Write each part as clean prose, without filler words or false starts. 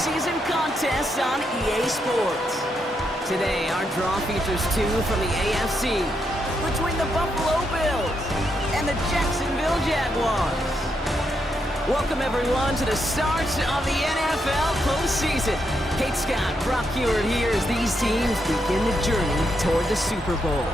postseason contests on EA Sports. Today, our draw features two from the AFC between the Buffalo Bills and the Jacksonville Jaguars. Welcome, everyone, to the start of the NFL postseason. Kate Scott, Brock Heward here as these teams begin the journey toward the Super Bowl.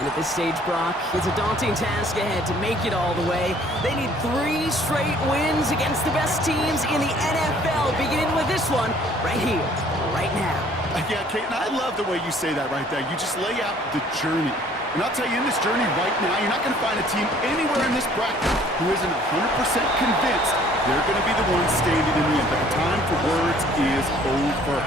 And at this stage, Brock, it's a daunting task ahead to make it all the way. They need 3 straight wins against the best teams in the NFL, beginning with this one right here, right now. Yeah, Kate, and I love the way you say that right there. You just lay out the journey. And I'll tell you, in this journey right now, you're not going to find a team anywhere in this bracket who isn't 100% convinced they're going to be the ones standing in the end. But the time for words is over.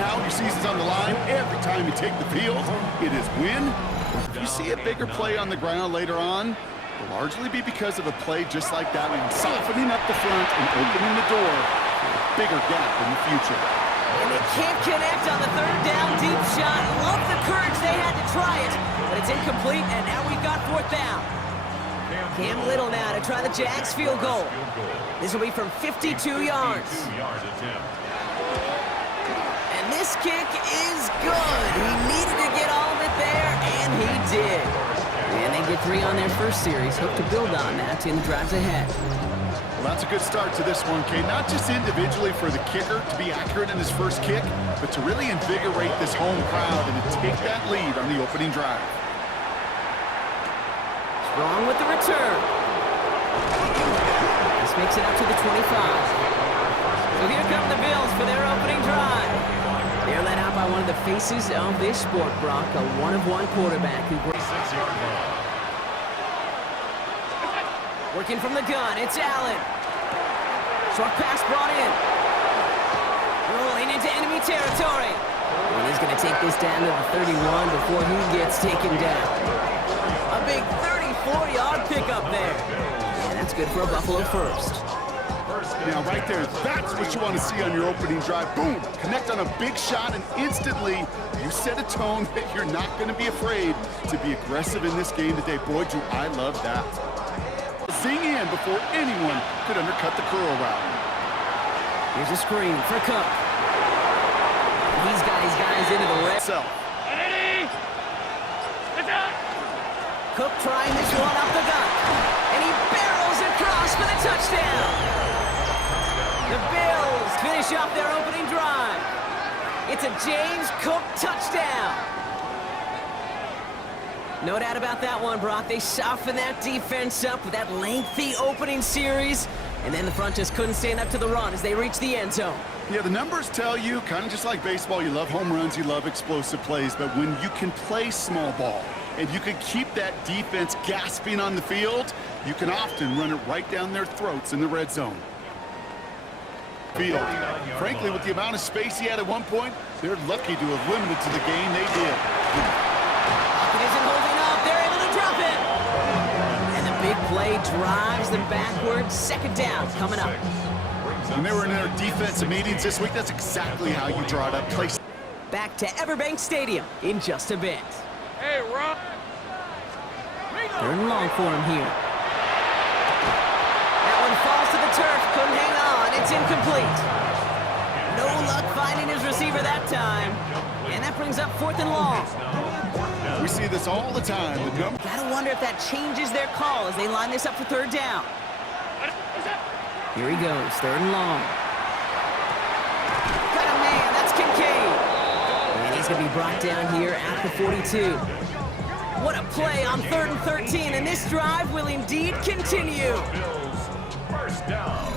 Now your season's on the line. Every time you take the field, it is win. If you see a bigger play on the ground later on, it'll largely be because of a play just like that one, softening up the front and opening the door for a bigger gap in the future. And they can't connect on the third down deep shot. Love the courage they had to try it, but it's incomplete, and now we've got 4th down. Cam Little now to try the Jags field goal. This will be from 52 yards. And this kick is good. He needed to get all of it there, and he did. And they get 3 on their first series. Hope to build on that in the drives ahead. Well, that's a good start to this one, Kate. Not just individually for the kicker to be accurate in his first kick, but to really invigorate this home crowd and to take that lead on the opening drive. Strong with the return. This makes it up to the 25. So here come the Bills for their opening drive. They're led out by one of the faces of this sport, Brock, a one-of-one quarterback who breaks 6-yard line. Working from the gun, it's Allen. Short pass brought in. Rolling into enemy territory. And he's going to take this down to the 31 before he gets taken down. A big 34-yard pickup there. And that's good for a Buffalo first. Now, right there, that's what you want to see on your opening drive. Boom! Connect on a big shot, and instantly you set a tone that you're not going to be afraid to be aggressive in this game today. Boy, do I love that. Zing in before anyone could undercut the curl route. Here's a screen for Cook. He's got his guys into the red. Cook trying this one up the gut. And he barrels across for the touchdown. The Bills finish off their opening drive. It's a James Cook touchdown. No doubt about that one, Brock. They softened that defense up with that lengthy opening series, and then the front just couldn't stand up to the run as they reached the end zone. Yeah, the numbers tell you, kind of just like baseball, you love home runs, you love explosive plays, but when you can play small ball and you can keep that defense gasping on the field, you can often run it right down their throats in the red zone. Field. Frankly, with the amount of space he had at one point, they're lucky to have limited to the game they did. Isn't holding up. They're able to drop it. And the big play drives them backwards. 2nd down coming up. When they were in their defensive meetings this week, that's exactly how you draw it up. Place. Back to Everbank Stadium in just a bit. Hey, Rob. 3rd and long for him here. That one falls to the turf. Couldn't hang on. It's incomplete. No luck finding his receiver that time. And that brings up 4th and long. We see this all the time. Gotta wonder if that changes their call as they line this up for 3rd down. Here he goes, 3rd and long. Got a man, that's Kincaid. And he's gonna be brought down here at the 42. What a play on 3rd and 13, and this drive will indeed continue. Bills, 1st down.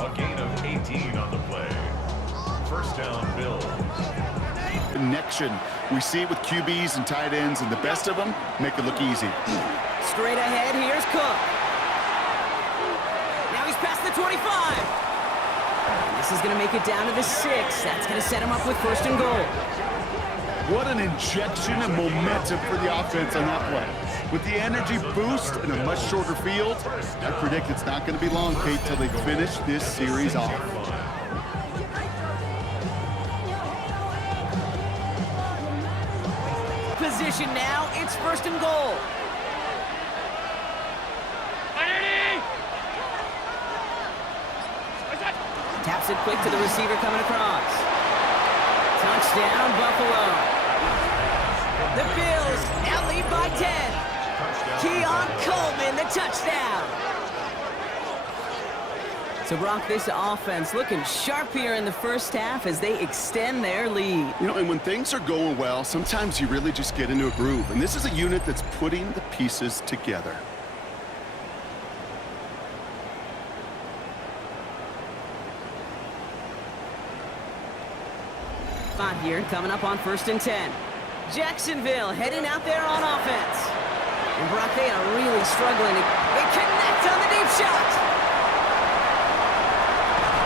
A gain of 18 on the play. 1st down, Bills. Connection. We see it with QBs and tight ends, and the best of them make it look easy. Straight ahead, here's Cook. Now he's past the 25. This is going to make it down to the 6. That's going to set him up with 1st and goal. What an injection and momentum for the offense on that play. With the energy boost and a much shorter field, I predict it's not going to be long, Kate, till they finish this series off. Position now, it's 1st and goal. Drops it quick to the receiver coming across. Touchdown, Buffalo. The Bills now lead by 10. Keon Coleman, the touchdown. So, Brock, this offense looking sharp here in the first half as they extend their lead. You know, and when things are going well, sometimes you really just get into a groove. And this is a unit that's putting the pieces together. Spot here coming up on 1st and 10. Jacksonville heading out there on offense. And Brock, they are really struggling. They connect on the deep shot.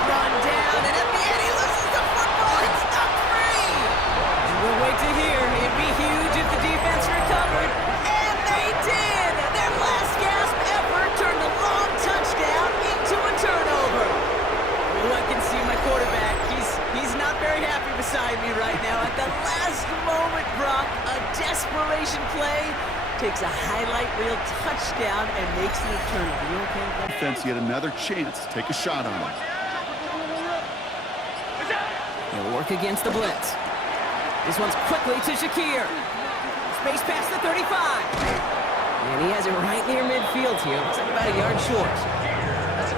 Run down, and at the end he loses the football. It's not free. And we'll wait to hear. It'd be huge if the defense recovered. And they did. Their last gasp effort turned a long touchdown into a turnover. Oh, I can see my quarterback. He's not very happy beside me right now. At the last moment, Brock, a desperation play, takes a highlight reel touchdown and makes it a turnover. You okay? Defense yet another chance to take a shot on him. They'll work against the blitz. This one's quickly to Shakir. Space past the 35. And he has it right near midfield here. Looks like about a yard short.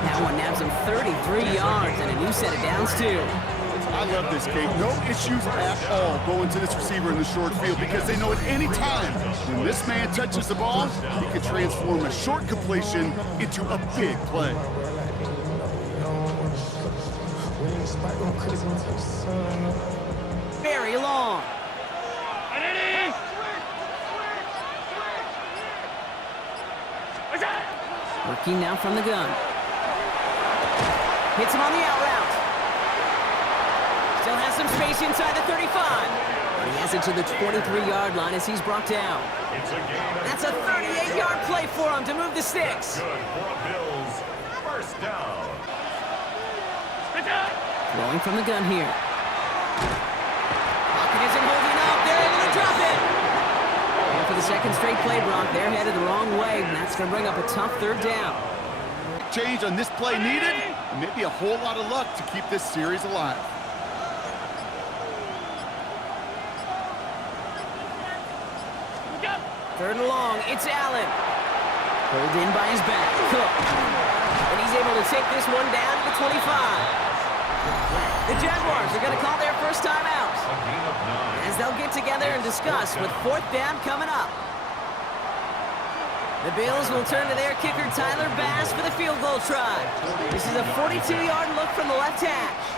That one nabs him 33 yards and a new set of downs, too. I love this, Kate. No issues at all going to this receiver in the short field because they know at any time when this man touches the ball, he can transform a short completion into a big play. Very long. Working now from the gun. Hits him on the out route. Still has some space inside the 35. He has it to the 23-yard line as he's brought down. That's a 38-yard play for him to move the sticks. Good for Bills. First down. Rolling from the gun here. Pocket isn't holding up. They're able to drop it. And for the second straight play, Brock, they're headed the wrong way, and that's going to bring up a tough third down. Change on this play needed, and maybe a whole lot of luck to keep this series alive. Third and long, it's Allen. Pulled in by his back, Cook. And he's able to take this one down to the 25. The Jaguars are going to call their first time out as they'll get together and discuss with 4th down coming up. The Bills will turn to their kicker, Tyler Bass, for the field goal try. This is a 42-yard look from the left hash.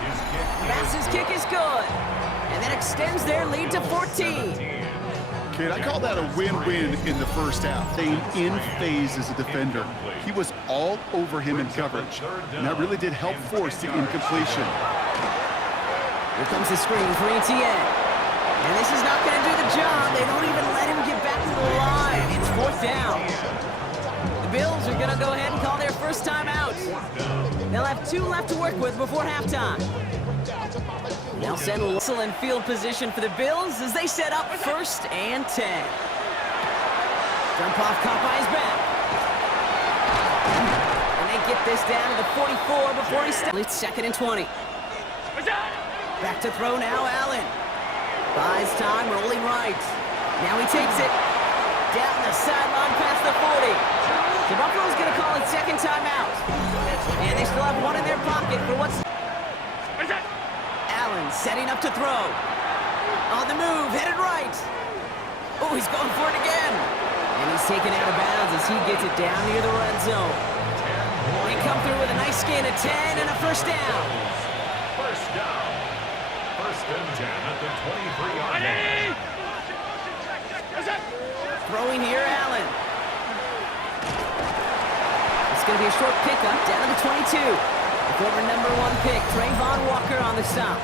Bass's kick is good, and that extends their lead to 14. Kate, I call that a win-win in the first half. Staying in phase as a defender. He was all over him in coverage, and that really did help force the incompletion. Here comes the screen for Etienne. And this is not going to do the job. They don't even let him get back to the line. It's 4th down. The Bills are going to go ahead and call their first time out. They'll have 2 left to work with before halftime. They'll send Russell in field position for the Bills as they set up 1st and 10. Jump off caught by his back. And they get this down to the 44 before he steps. It's 2nd and 20. Back to throw now, Allen. Buys time, rolling right. Now he takes it down the sideline past the 40. So Buffalo's going to call it second timeout. And they still have one in their pocket for what's... Allen setting up to throw. On the move, headed right. Oh, he's going for it again. And he's taken out of bounds as he gets it down near the red zone. They come through with a nice gain of 10 and a first down. First down. 1st and 10 at the 23-yard line. Throwing here, Allen. It's going to be a short pickup down to the 22. The former #1 pick, Trayvon Walker on the stop.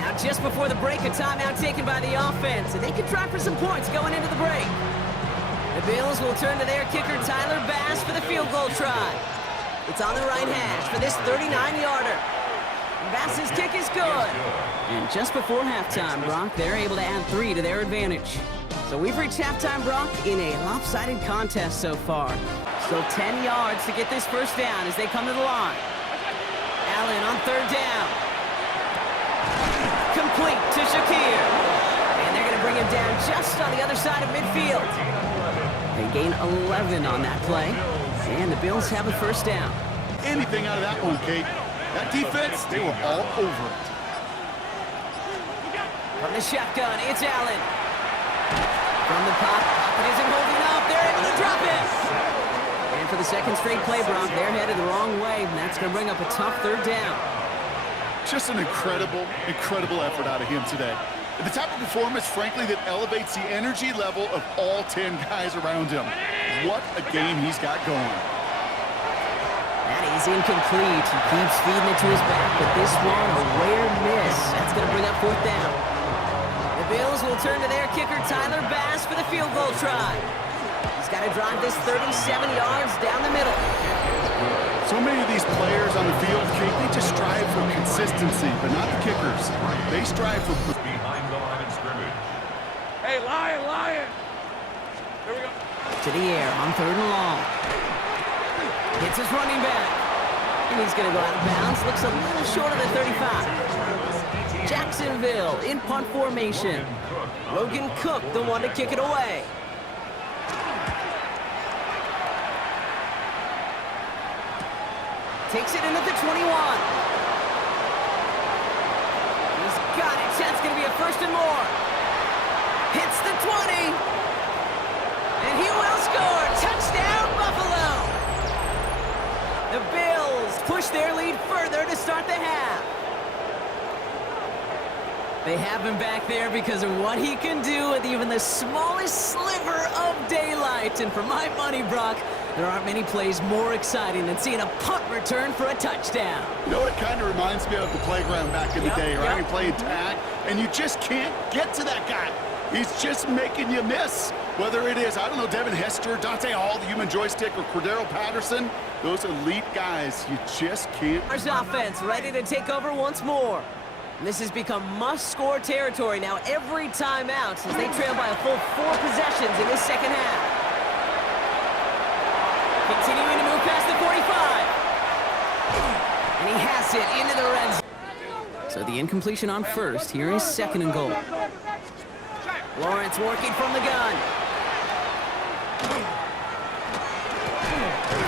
Now just before the break, a timeout taken by the offense, and they can try for some points going into the break. The Bills will turn to their kicker, Tyler Bass, for the field goal try. It's on the right hash for this 39-yarder. Bass's kick is good. And just before halftime, Brock, they're able to add 3 to their advantage. So we've reached halftime, Brock, in a lopsided contest so far. Still 10 yards to get this first down as they come to the line. Allen on third down. Complete to Shakir. And they're going to bring him down just on the other side of midfield. They gain 11 on that play. And the Bills have a first down. Anything out of that one, Kate. That defense, they were all over it. From the shotgun, it's Allen. From the pop, it isn't holding up. They're able to drop it. And for the second straight play, Brock, they're headed the wrong way, and that's going to bring up a tough third down. Just an incredible, incredible effort out of him today. The type of performance, frankly, that elevates the energy level of all 10 guys around him. What a game he's got going. That is incomplete. He keeps feeding it to his back, but this one, a rare miss. That's going to bring up fourth down. The Bills will turn to their kicker, Tyler Bass, for the field goal try. He's got to drive this 37 yards down the middle. So many of these players on the field, Kate, they just strive for consistency, but not the kickers. They strive for... Behind the line of scrimmage. Hey, Lion! Here we go. To the air on third and long. Hits his running back. And he's going to go out of bounds. Looks a little short of the 35. Jacksonville in punt formation. Logan Cook, the one to kick it away. Takes it in at the 21. He's got it. That's going to be a first and more. Hits the 20. And he will score. Touchdown, Buffalo. The Bills push their lead further to start the half. They have him back there because of what he can do with even the smallest sliver of daylight. And for my money, Brock, there aren't many plays more exciting than seeing a punt return for a touchdown. You know what it kind of reminds me of? The playground back in the day, right? You're playing tag, and you just can't get to that guy. He's just making you miss. Whether it is, I don't know, Devin Hester, Dante Hall, the human joystick, or Cordero Patterson, those elite guys, you just can't. Our offense ready to take over once more. And this has become must-score territory now every time out since they trail by a full 4 possessions in this second half. Continuing to move past the 45. And he has it into the red zone. So the incompletion on first. Here is second and goal. Lawrence working from the gun.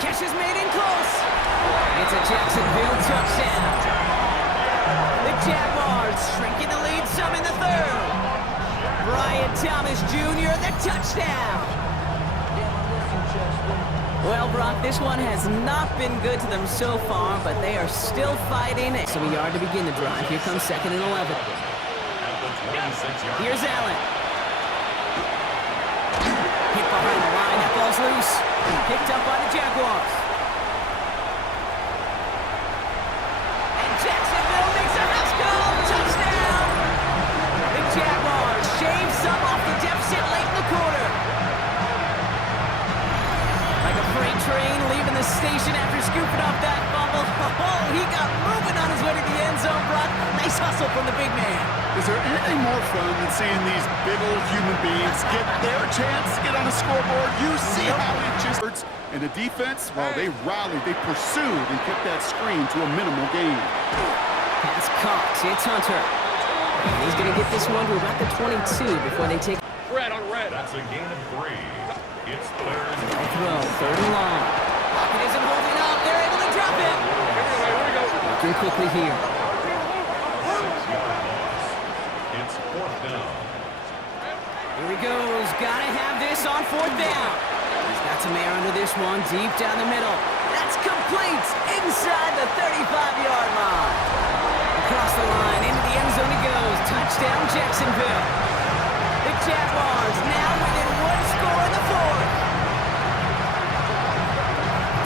Catch is made in close. It's a Jacksonville touchdown. The Jaguars shrinking the lead some in the third. Brian Thomas Jr. the touchdown. Well, Brock, this one has not been good to them so far, but they are still fighting. So a yard to begin the drive. Here comes second and 11. Here's Allen. Hit behind the line. That ball's loose. Picked up by the Jaguars. And Jacksonville makes a house call. Touchdown! The Jaguars shave some off the deficit late in the quarter. Like a freight train leaving the station after scooping up that fumble. Oh, he got moving on his way to the end zone, Brock. Nice hustle from the big man. Is there anything more fun than seeing these big old human beings get their chance to get on the scoreboard? You see how it just hurts. And the defense, well, they rallied, they pursued, and kept that screen to a minimal gain. Pass caught. It's Hunter. And he's going to get this one to about the 22 before they take. Red on red. That's a gain of 3. It's third. They'll throw. Third and long. Pocket isn't holding up. They're able to drop it. Working quickly here. 6-yard loss. It's fourth down. Here he goes. Gotta have this on fourth down. He's got some air under this one. Deep down the middle. That's complete. Inside the 35-yard line. Across the line. Into the end zone he goes. Touchdown Jacksonville. The Jaguars now within 1 score in the fourth.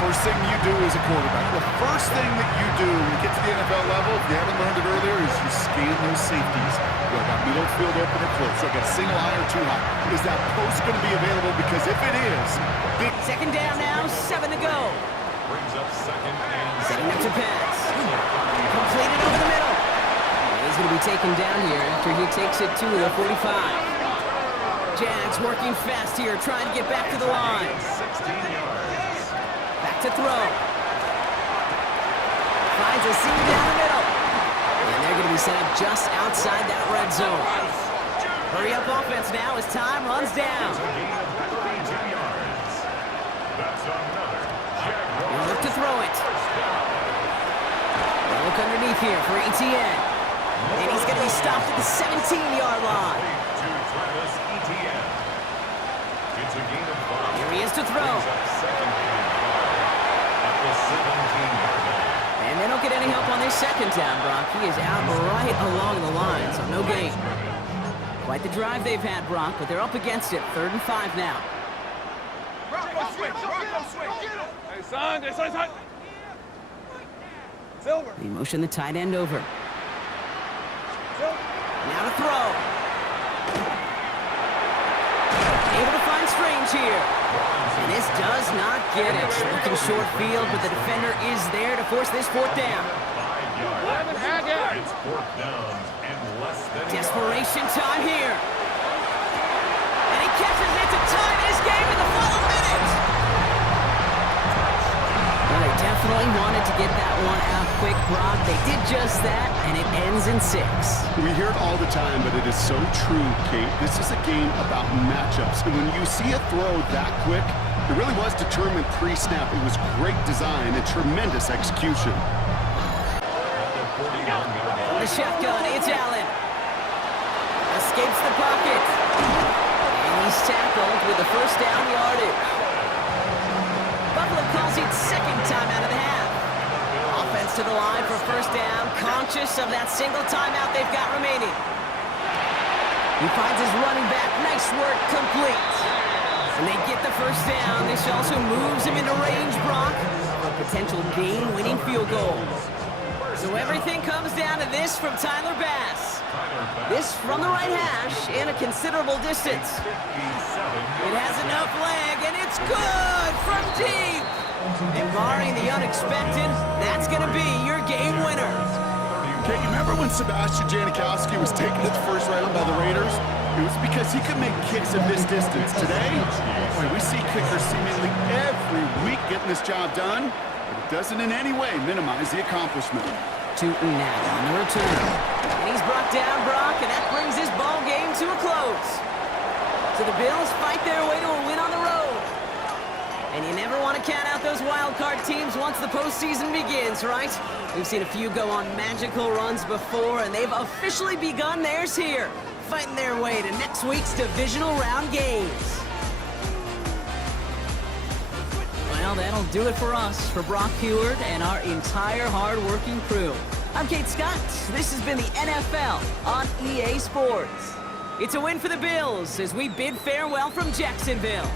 First thing you do as a quarterback, the first thing that you do when you get to the NFL level, if you haven't learned it earlier, is you scan those safeties. You got middle field open or close. So I got a single high or 2 high. Is that post going to be available? Because if it is, big. Second down now, 7 to go. Brings up second and Setting up to pass. Completed over the middle. He's going to be taken down here after he takes it to the 45. Jags working fast here, trying to get back to the line. 16 yards. Back to throw. 5 finds a seam down the middle. And they're going to be set up just outside that red zone. Hurry up offense now as time runs down. He'll look to throw it. They'll look underneath here for ETN. And he's going to be stopped at the 17-yard line. Here he is to throw. And they don't get any help on this second down, Brock. He is out right along the line, so no gain. Quite the drive they've had, Brock, but they're up against it. 3rd and 5 now. Hey, son, son. Silver. They motion the tight end over. Now to throw. Able to find Strange here. And this does not get it. Looking short field, but the defender is there to force this 4th down. Desperation time here. And he catches it to tie this game in the final minute. Well, they definitely wanted to get that one out quick, Brock. They did just that, and it ends in 6. We hear it all the time, but it is so true, Kate. This is a game about matchups. And when you see a throw that quick, it really was determined pre-snap. It was great design and tremendous execution. The shotgun, it's Allen. Escapes the pocket. And he's tackled with the 1st down yardage. Buffalo calls it 2nd time out of the half. Offense to the line for 1st down, conscious of that single timeout they've got remaining. He finds his running back. Nice work, complete. And they get the 1st down. This also moves him into range, Brock, for a potential game-winning field goal. So everything comes down to this from Tyler Bass. This from the right hash in a considerable distance. It has enough leg, and it's good from deep. And barring the unexpected, that's going to be your game winner. Okay, you remember when Sebastian Janikowski was taken to the 1st round by the Raiders? It was because he could make kicks at this distance. Today, boy, we see kickers seemingly every week getting this job done, but it doesn't in any way minimize the accomplishment. To now on the return. And he's brought down, Brock, and that brings this ball game to a close. So the Bills fight their way to a win on the road. And you never want to count out those wild card teams once the postseason begins, right? We've seen a few go on magical runs before, and they've officially begun theirs here, fighting their way to next week's divisional round games. Well, that'll do it for us, for Brock Heward and our entire hard-working crew. I'm Kate Scott. This has been the NFL on EA Sports. It's a win for the Bills as we bid farewell from Jacksonville.